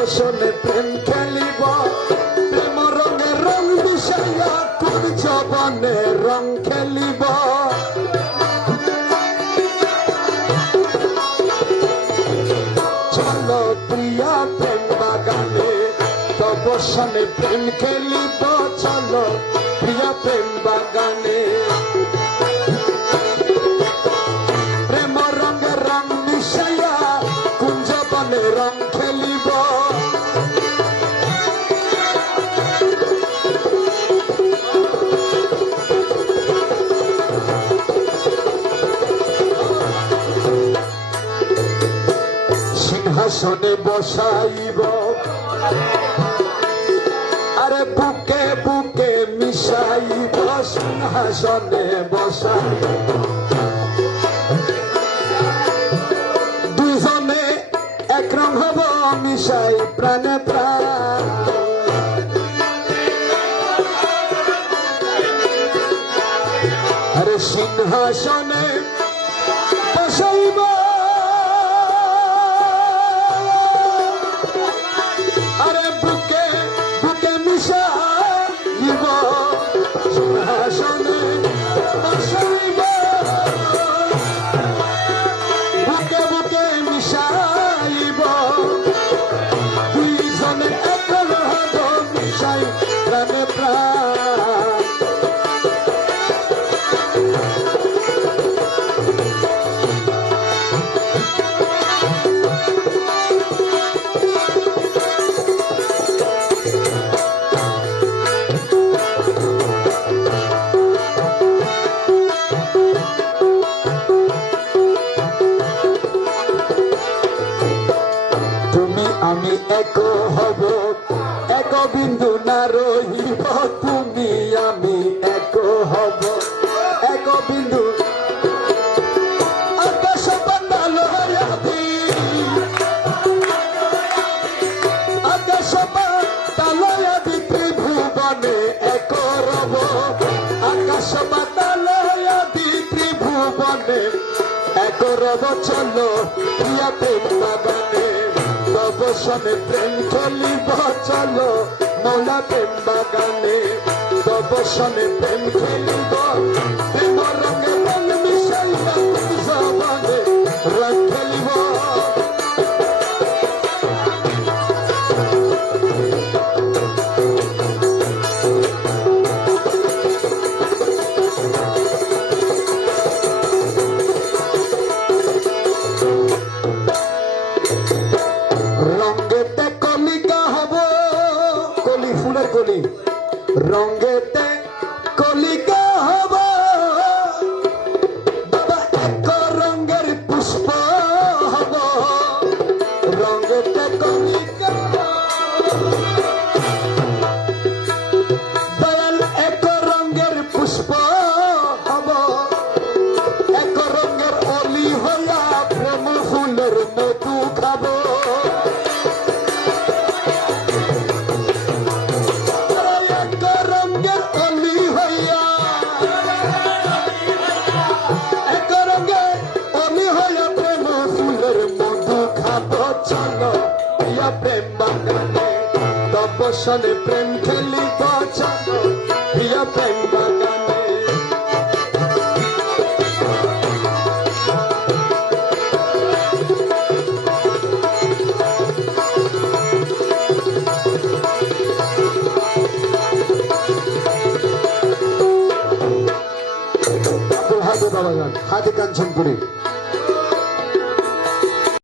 বসনে প্রেম খেলিব। প্রেম রঙে রং বিষয়া কোন জবনে রং খেলিব। চলো প্রিয়া প্রেম বাগানে তবসনে প্রেম খেলিব। চলো প্রিয়া প্রেম বাগানে সিংহাসনে বসাইব। আরে বুকে বুকে মিশাইব, সিংহাসনে বসাইব। দুজনে এক রং হব, মিশাই প্রাণে প্রাণ। আরে সিংহাসনে আমি এক হব, এক বিন্দু না রহিব, তুমি আমি এক হব। এক বিন্দু এক রব। চলো, প্রিয়া প্রেম বাগানে। তবসনে প্রেম খেলিব চলো মোলা প্রেম বাগানে। তবসনে প্রেম খেলিব কলি রঙ্গেতে কলিকা হব। বাবা এক প্রিয়া প্রেম বাগানে তপসনে প্রেম খেলিব চলো প্রিয়া প্রেম বাগানে। বাবা হাতে কাঞ্চনপুরি।